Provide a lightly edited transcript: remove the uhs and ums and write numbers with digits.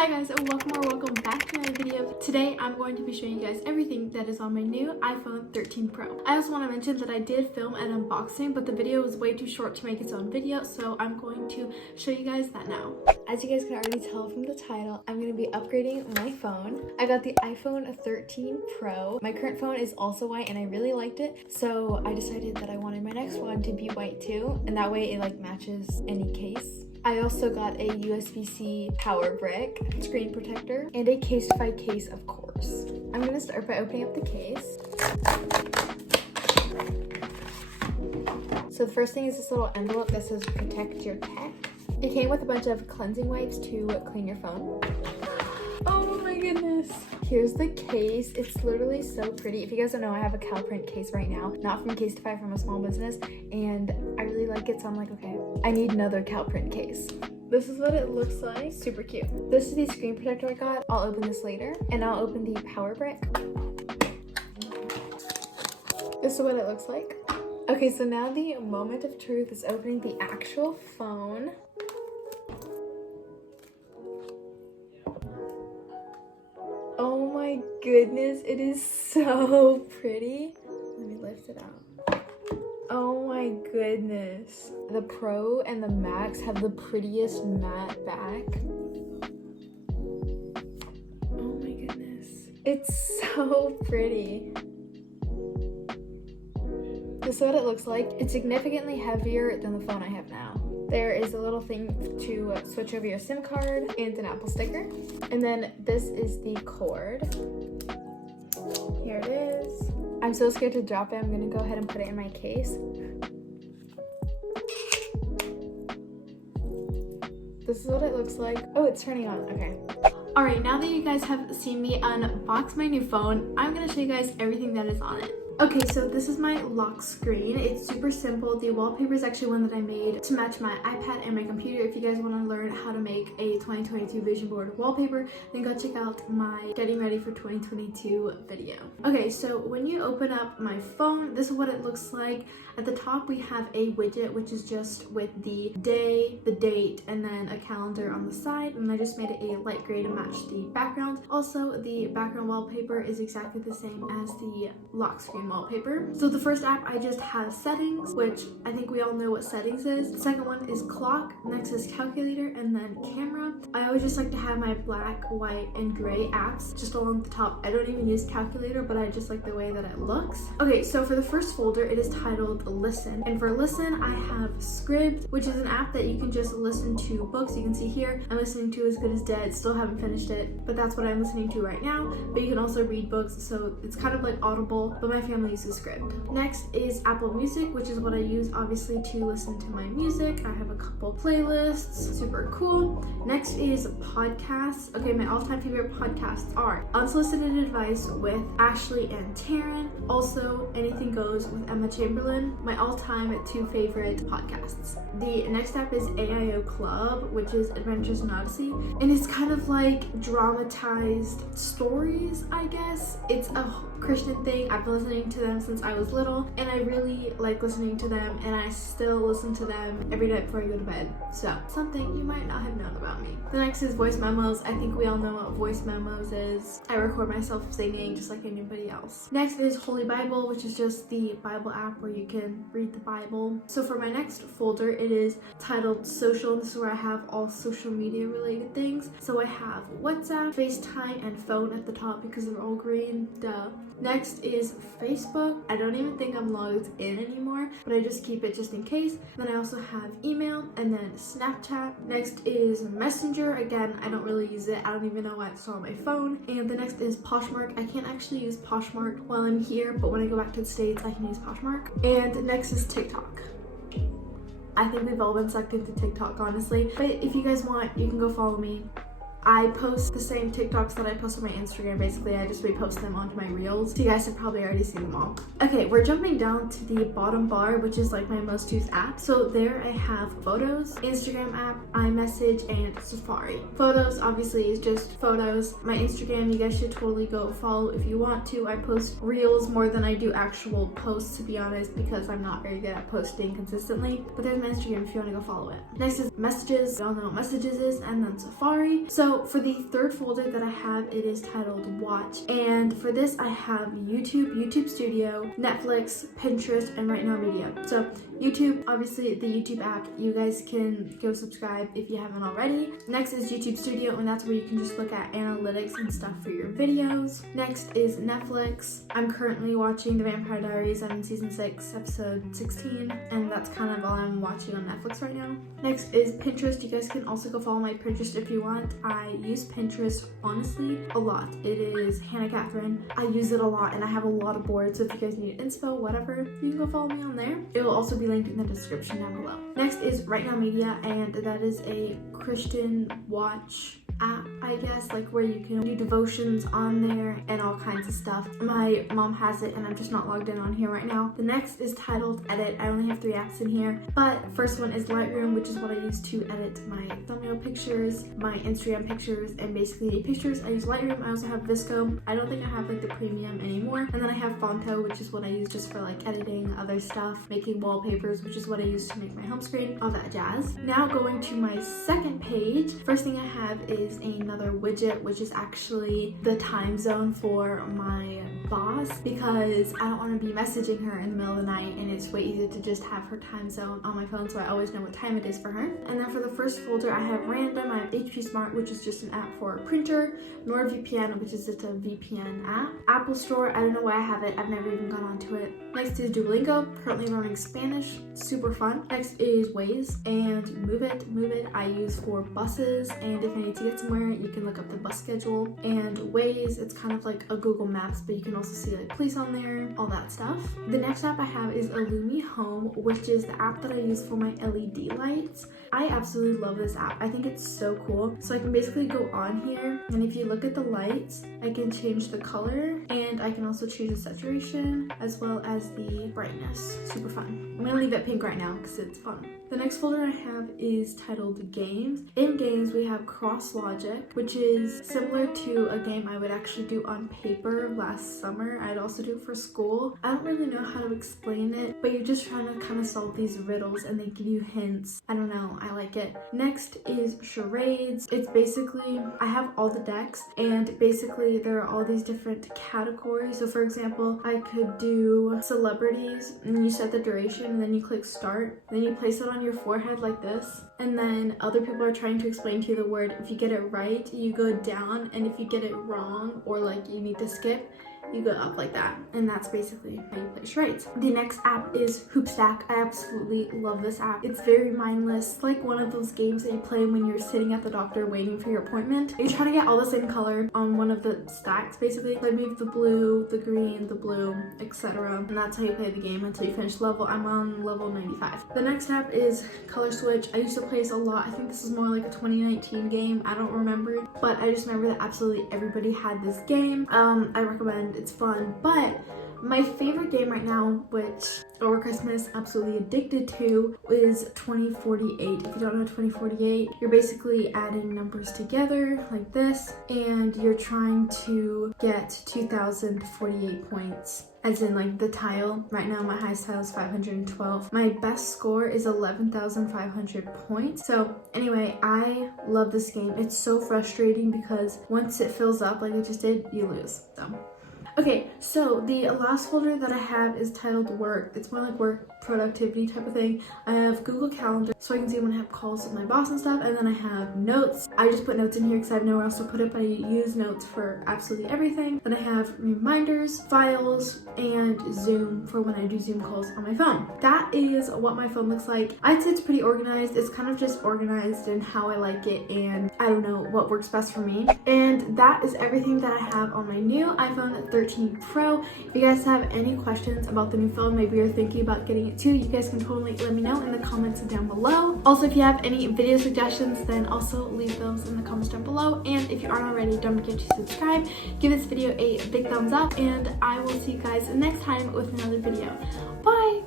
Hi guys, and welcome back to my video. Today I'm going to be showing you guys everything that is on my new iPhone 13 Pro. I also want to mention that I did film an unboxing, but the video was way too short to make its own video, so I'm going to show you guys that now. As you guys can already tell from the title, I'm going to be upgrading my phone. I got the iPhone 13 Pro. My current phone is also white and I really liked it, so I decided that I wanted my next one to be white too, and that way it matches any case. I also got a USB-C power brick, screen protector, and a case-to-five case, of course. I'm gonna start by opening up the case. So the first thing is this little envelope that says protect your tech. It came with a bunch of cleansing wipes to clean your phone. Oh my goodness. Here's the case. It's literally so pretty. If you guys don't know, I have a cow print case right now, not from Case-to-Five, from a small business, and I really like it, so I'm like, okay, I need another cow print case. This is what it looks like. Super cute. This is the screen protector I got. I'll open this later, and I'll open the power brick. This is what it looks like. Okay, so now the moment of truth is opening the actual phone. Oh my goodness, it is so pretty. Let me lift it out. Oh my goodness. The Pro and the Max have the prettiest matte back. Oh my goodness. It's so pretty. This is what it looks like. It's significantly heavier than the phone I have now. There is a little thing to switch over your SIM card and an Apple sticker. And then this is the cord. Here it is. I'm so scared to drop it. I'm gonna go ahead and put it in my case. This is what it looks like. Oh, it's turning on, okay. All right, now that you guys have seen me unbox my new phone, I'm gonna show you guys everything that is on it. Okay, so this is my lock screen. It's super simple. The wallpaper is actually one that I made to match my iPad and my computer. If you guys want to learn how to make a 2022 vision board wallpaper, then go check out my Getting Ready for 2022 video. Okay, so when you open up my phone, this is what it looks like. At the top, we have a widget, which is just with the day, the date, and then a calendar on the side. And I just made it a light gray to match the background. Also, the background wallpaper is exactly the same as the lock screen wallpaper. So the first app I just have settings, which I think we all know what settings is. The second one is clock, next is calculator, and then camera. I always just like to have my black, white, and gray apps just along the top. I don't even use calculator, but I just like the way that it looks. Okay, so for the first folder, it is titled Listen. And for Listen, I have Scribd, which is an app that you can just listen to books. You can see here, I'm listening to As Good as Dead. Still haven't finished it, but that's what I'm listening to right now. But you can also read books, so it's kind of like Audible, but my family uses Scribd. Next is Apple Music, which is what I use obviously to listen to my music. I have a couple playlists, super cool. Next is podcasts. Okay, my all-time favorite podcasts are Unsolicited Advice with Ashley and Taryn. Also, Anything Goes with Emma Chamberlain. My all-time two favorite podcasts. The next app is AIO Club, which is Adventures in Odyssey, and it's kind of like dramatized stories, I guess. It's a Christian thing. I've been listening to them since I was little, and I really like listening to them, and I still listen to them every night before I go to bed. So, something you might not have known about me. The next is Voice Memos. I think we all know what Voice Memos is. I record myself singing just like anybody else. Next is Holy Bible, which is just the Bible app where you can read the Bible. So for my next folder, it is titled Social, and this is where I have all social media related things. So I have WhatsApp, FaceTime, and phone at the top because they're all green, duh. Next is Facebook. I don't even think I'm logged in anymore, but I just keep it just in case. Then I also have email, and then Snapchat. Next is Messenger. Again, I don't really use it. I don't even know why it's on my phone. And the next is Poshmark. I can't actually use Poshmark while I'm here, but when I go back to the States, I can use Poshmark. And next is TikTok. I think we've all been sucked into TikTok, honestly. But if you guys want, you can go follow me. I post the same TikToks that I post on my Instagram. Basically, I just repost them onto my reels. So you guys have probably already seen them all. Okay, we're jumping down to the bottom bar, which is like my most used app. So there I have Photos, Instagram app, iMessage, and Safari. Photos obviously is just photos. My Instagram, you guys should totally go follow if you want to. I post reels more than I do actual posts, to be honest, because I'm not very good at posting consistently. But there's my Instagram if you want to go follow it. Next is Messages. You all know what Messages is, and then Safari. So So for the third folder that I have, it is titled Watch. And for this, I have YouTube, YouTube Studio, Netflix, Pinterest, and Right Now Media. So YouTube, obviously the YouTube app, you guys can go subscribe if you haven't already. Next is YouTube Studio, and that's where you can just look at analytics and stuff for your videos. Next is Netflix. I'm currently watching The Vampire Diaries. I'm in season 6, episode 16, and that's kind of all I'm watching on Netflix right now. Next is Pinterest. You guys can also go follow my Pinterest if you want. I use Pinterest, honestly, a lot. It is Hannah Catherine. I use it a lot, and I have a lot of boards, so if you guys need inspo, whatever, you can go follow me on there. It will also be linked in the description down below. Next is Right Now Media, and that is a Christian watch app, I guess, like where you can do devotions on there and all kinds of stuff. My mom has it and I'm just not logged in on here right now. The next is titled Edit. I only have 3 apps in here, but first one is Lightroom, which is what I use to edit my thumbnail pictures, my Instagram pictures, and basically any pictures. I use Lightroom. I also have Visco. I don't think I have like the premium anymore. And then I have Fonto, which is what I use just for like editing other stuff, making wallpapers, which is what I use to make my home screen, all that jazz. Now going to my second page, first thing I have is another widget, which is actually the time zone for my boss, because I don't want to be messaging her in the middle of the night, and it's way easier to just have her time zone on my phone so I always know what time it is for her. And then for the first folder, I have Random. I have HP Smart, which is just an app for a printer, NordVPN, which is just a VPN app, Apple Store. I don't know why I have it. I've never even gone onto it. Next is Duolingo, currently learning Spanish, super fun. Next is Waze and Move It. Move It I use for buses, and if I need to get somewhere, you can look up the bus schedule. And Waze, it's kind of like a Google Maps, but you can also see like police on there, all that stuff. The next app I have is Illumi Home, which is the app that I use for my LED lights. I absolutely love this app. I think it's so cool. So I can basically go on here, and if you look at the lights, I can change the color, and I can also change the saturation as well as the brightness. Super fun. I'm gonna leave it pink right now because it's fun. The next folder I have is titled Games. In Games, we have Cross Logic, which is similar to a game I would actually do on paper last summer. I'd also do it for school. I don't really know how to explain it, but you're just trying to kind of solve these riddles and they give you hints. I don't know, I like it. Next is Charades. It's basically, I have all the decks, and basically there are all these different categories. So for example, I could do celebrities, and you set the duration, and then you click start, then you place it on your forehead like this, and then other people are trying to explain to you the word. If you get it right, you go down, and if you get it wrong or like you need to skip, you go up like that. And that's basically how you play charades. The next app is Hoopstack. I absolutely love this app. It's very mindless, it's like one of those games that you play when you're sitting at the doctor waiting for your appointment. You try to get all the same color on one of the stacks basically. Like move the blue, the green, the blue, etc. And that's how you play the game until you finish level. I'm on level 95. The next app is Color Switch. I used to play this a lot. I think this is more like a 2019 game. I don't remember, but I just remember that absolutely everybody had this game. I recommend. It's fun. But my favorite game right now, which over Christmas absolutely addicted to, is 2048. If you don't know 2048, you're basically adding numbers together like this, and you're trying to get 2048 points, as in like the tile. Right now my highest tile is 512. My best score is 11,500 points. So anyway, I love this game. It's so frustrating because once it fills up like it just did, you lose. So okay, so the last folder that I have is titled Work. It's more like work productivity type of thing. I have Google Calendar, so I can see when I have calls with my boss and stuff, and then I have notes. I just put notes in here because I have nowhere else to put it, but I use notes for absolutely everything. Then I have reminders, files, and Zoom for when I do Zoom calls on my phone. That is what my phone looks like. I'd say it's pretty organized. It's kind of just organized in how I like it, and I don't know what works best for me. And that is everything that I have on my new iPhone 13 Pro. If you guys have any questions about the new phone, maybe you're thinking about getting it too, you guys can totally let me know in the comments down below. Also, if you have any video suggestions, then also leave those in the comments down below. And if you aren't already, don't forget to subscribe, give this video a big thumbs up, and I will see you guys next time with another video. Bye!